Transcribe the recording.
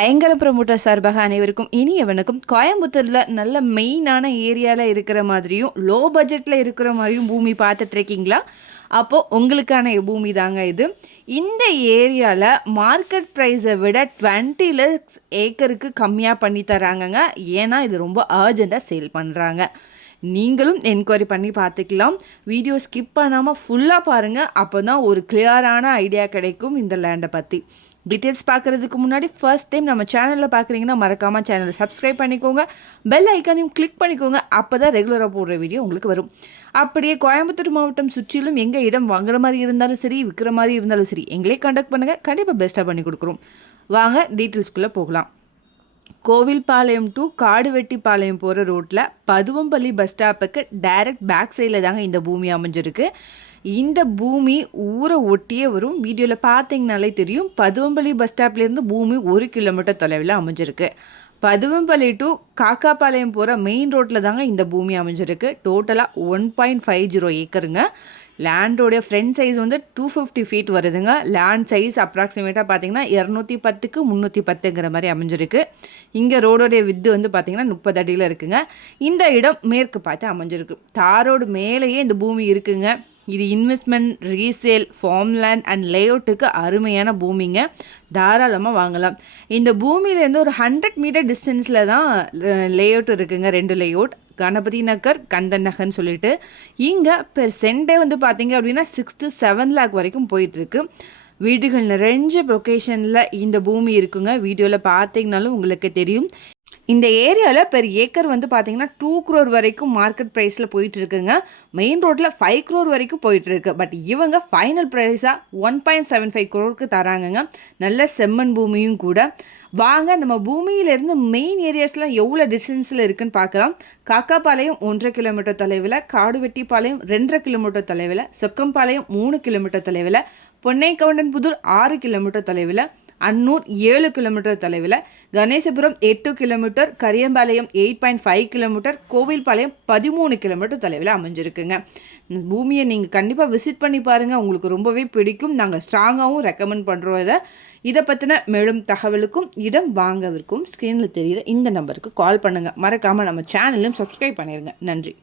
ஐங்கர promoter சார்பாக அனைவருக்கும் இனிய வணக்கம். கோயம்புத்தூரில் நல்ல மெயினான ஏரியாவில் இருக்கிற மாதிரியும் லோ பட்ஜெட்டில் இருக்கிற மாதிரியும் பூமி பார்த்துட்ருக்கீங்களா? அப்போது உங்களுக்கான பூமி தாங்க இது. இந்த ஏரியாவில் மார்க்கெட் ப்ரைஸை விட 20 lakhs ஏக்கருக்கு கம்மியாக பண்ணி தராங்கங்க. ஏன்னா இது ரொம்ப அர்ஜெண்ட்டாக சேல் பண்ணுறாங்க. நீங்களும் என்கொயரி பண்ணி பார்த்துக்கலாம். வீடியோ ஸ்கிப் பண்ணாமல் ஃபுல்லாக பாருங்கள். அப்போ தான் ஒரு கிளியரான ஐடியா கிடைக்கும் இந்த லேண்டை பற்றி. டீட்டெயில்ஸ் பார்க்குறதுக்கு முன்னாடி ஃபர்ஸ்ட் டைம் நம்ம சேனலில் பார்க்குறீங்கன்னா மறக்காமல் சேனலை சப்ஸ்கிரைப் பண்ணிக்கோங்க. பெல் ஐக்கானையும் கிளிக் பண்ணிக்கோங்க. அப்போ தான் ரெகுலராக போடுற வீடியோ உங்களுக்கு வரும். அப்படியே கோயம்புத்தூர் மாவட்டம் சுற்றிலும் எங்கள் இடம் வாங்குற மாதிரி இருந்தாலும் சரி, விற்கிற மாதிரி இருந்தாலும் சரி, எங்களே கான்டாக்ட் பண்ணுங்கள். கண்டிப்பாக பெஸ்ட்டாக பண்ணி கொடுக்குறோம். வாங்க டீட்டெயில்ஸ்குள்ளே போகலாம். கோவில்பாளையம் டு காடுவெட்டிப்பாளையம் போகிற ரோட்டில் பதுவம்பள்ளி பஸ் ஸ்டாப்புக்கு டைரக்ட் பேக் சைடில் தாங்க இந்த பூமி அமைஞ்சிருக்கு. இந்த பூமி ஊரை ஒட்டியே வரும். வீடியோவில் பார்த்தீங்கனாலே தெரியும். பதுவம்பள்ளி பஸ் ஸ்டாப்லேருந்து பூமி 1 கிலோமீட்டர் தொலைவில் அமைஞ்சிருக்கு. பதுவம்பள்ளி டு காக்காபாளையம் போகிற மெயின் ரோட்டில் தாங்க இந்த பூமி அமைஞ்சிருக்கு. டோட்டலாக 1.50 ஏக்கருங்க. லேண்டோடைய ஃப்ரண்ட் சைஸ் வந்து 250 feet வருதுங்க. லேண்ட் சைஸ் அப்ராக்சிமேட்டாக பார்த்தீங்கன்னா 210க்கு 310ங்கிற மாதிரி அமைஞ்சிருக்கு. இங்கே ரோடோடைய வித்து வந்து பார்த்திங்கன்னா 30 அடியில் இருக்குங்க. இந்த இடம் மேற்கு பார்த்து அமைஞ்சிருக்கு. தாரோடு மேலேயே இந்த பூமி இருக்குங்க. இது இன்வெஸ்ட்மெண்ட், ரீசேல், ஃபார்ம்லேண்ட் அண்ட் லேஅவுட்டுக்கு அருமையான பூமிங்க. தாராளமாக வாங்கலாம். இந்த பூமியிலேருந்து ஒரு 100 மீட்டர் டிஸ்டன்ஸில் தான் லேஅவுட் இருக்குங்க. 2 லேஅவுட், கணபதி நகர், கந்தன் நகர்னு சொல்லிட்டு. இங்கே பெர் சென்டே வந்து பார்த்தீங்க அப்படின்னா 6 to 7 lakh வரைக்கும் போயிட்டுருக்கு. வீடுகள் நிறைஞ்ச லொக்கேஷனில் இந்த பூமி இருக்குங்க. வீடியோவில் பார்த்தீங்கனாலும் உங்களுக்கு தெரியும். இந்த ஏரியாவில் பெர் ஏக்கர் வந்து பார்த்தீங்கன்னா 2 crore வரைக்கும் மார்க்கெட் ப்ரைஸில் போயிட்டு இருக்குங்க. மெயின் ரோட்டில் 5 crore வரைக்கும் போயிட்டுருக்கு. பட் இவங்க ஃபைனல் ப்ரைஸாக 1.75 crore தராங்கங்க. நல்ல செம்மண் பூமியும் கூட. வாங்க நம்ம பூமியிலேருந்து மெயின் ஏரியாஸ்லாம் எவ்வளோ டிஸ்டன்ஸில் இருக்குதுன்னு பார்க்கலாம். காக்காபாளையம் 1.5 கிலோமீட்டர் தொலைவில், காடுவெட்டிப்பாளையம் 2.5 கிலோமீட்டர் தொலைவில், சொக்கம்பாளையம் 3 கிலோமீட்டர் தொலைவில், பொன்னைக்கவுண்டன்புதூர் 6 கிலோமீட்டர் தொலைவில், அன்னூர் 7 கிலோமீட்டர் தொலைவில், Ganesapuram 8 kilometre, Kariyampalayam 8.5 kilometre, Kovilpalayam 13 kilometre தொலைவில் அமைஞ்சிருக்குங்க. பூமியை நீங்கள் கண்டிப்பாக விசிட் பண்ணி பாருங்கள். உங்களுக்கு ரொம்பவே பிடிக்கும். நாங்கள் ஸ்ட்ராங்காகவும் ரெக்கமெண்ட் பண்ணுறோம். இதை பற்றின மேலும் தகவலுக்கும் இடம் வாங்கவிருக்கும் ஸ்க்ரீனில் தெரியுற இந்த நம்பருக்கு கால் பண்ணுங்கள். மறக்காமல் நம்ம சேனலையும் சப்ஸ்கிரைப் பண்ணிடுங்க. நன்றி.